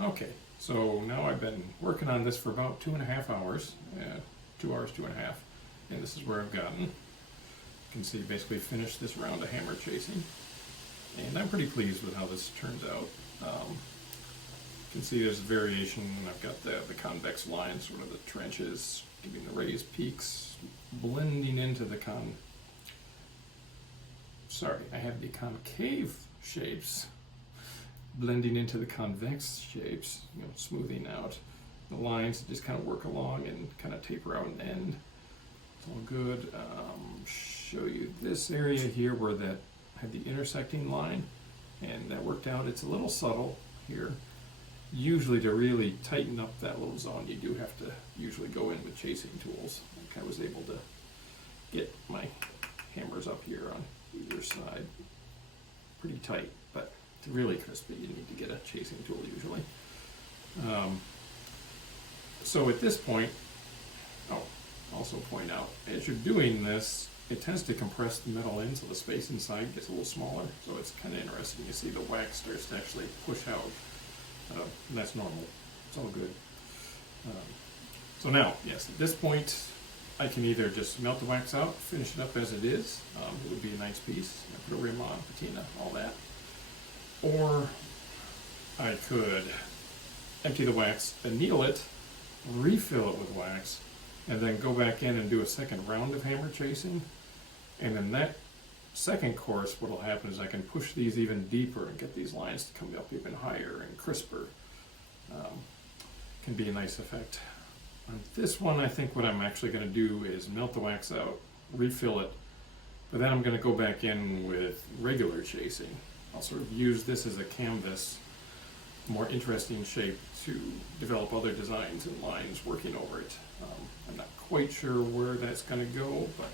Okay, so now I've been working on this for about 2.5 hours, 2 hours, 2.5, and this is where I've gotten. You can see basically finished this round of hammer chasing, and I'm pretty pleased with how this turns out. You can see there's variation. I've got the convex line, sort of the trenches, giving the raised peaks, blending into the I have the concave shapes blending into the convex shapes, smoothing out the lines that just kind of work along and kind of taper out an end. It's all good. Show you this area here where that had the intersecting line, and that worked out. It's a little subtle here. Usually to really tighten up that little zone, you do have to usually go in with chasing tools. Like I was able to get my hammers up here on either side pretty tight, but to really crispy, you need to get a chasing tool usually. So at this point, also point out, as you're doing this, it tends to compress the metal in, so the space inside gets a little smaller. So it's kind of interesting. You see the wax starts to actually push out. And that's normal. It's all good. So now, yes, at this point, I can either just melt the wax out, finish it up as it is. It would be a nice piece. I put a rim on, patina, all that. Or I could empty the wax, anneal it, refill it with wax, and then go back in and do a second round of hammer chasing. And in that second course, what will happen is I can push these even deeper and get these lines to come up even higher and crisper. Can be a nice effect. On this one, I think what I'm actually going to do is melt the wax out, refill it, but then I'm going to go back in with regular chasing. I'll sort of use this as a canvas, more interesting shape to develop other designs and lines working over it. I'm not quite sure where that's going to go, but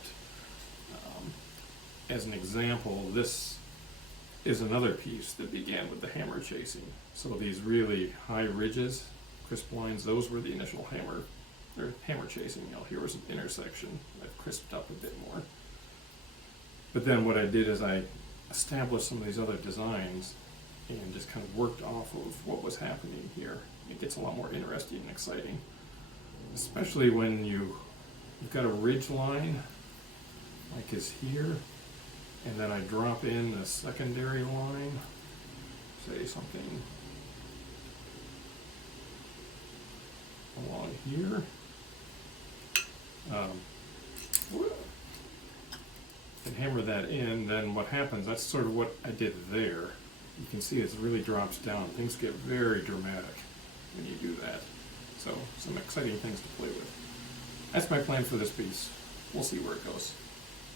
as an example, this is another piece that began with the hammer chasing. So these really high ridges, crisp lines, those were the initial hammer chasing. Here was an intersection. I've crisped up a bit more. But then what I did is I established some of these other designs and just kind of worked off of what was happening here. It gets a lot more interesting and exciting, especially when you've got a ridge line like is here, and then I drop in the secondary line, say something along here. And hammer that in, then what happens, that's sort of what I did there. You can see it really drops down. Things get very dramatic when you do that. So some exciting things to play with. That's my plan for this piece. We'll see where it goes.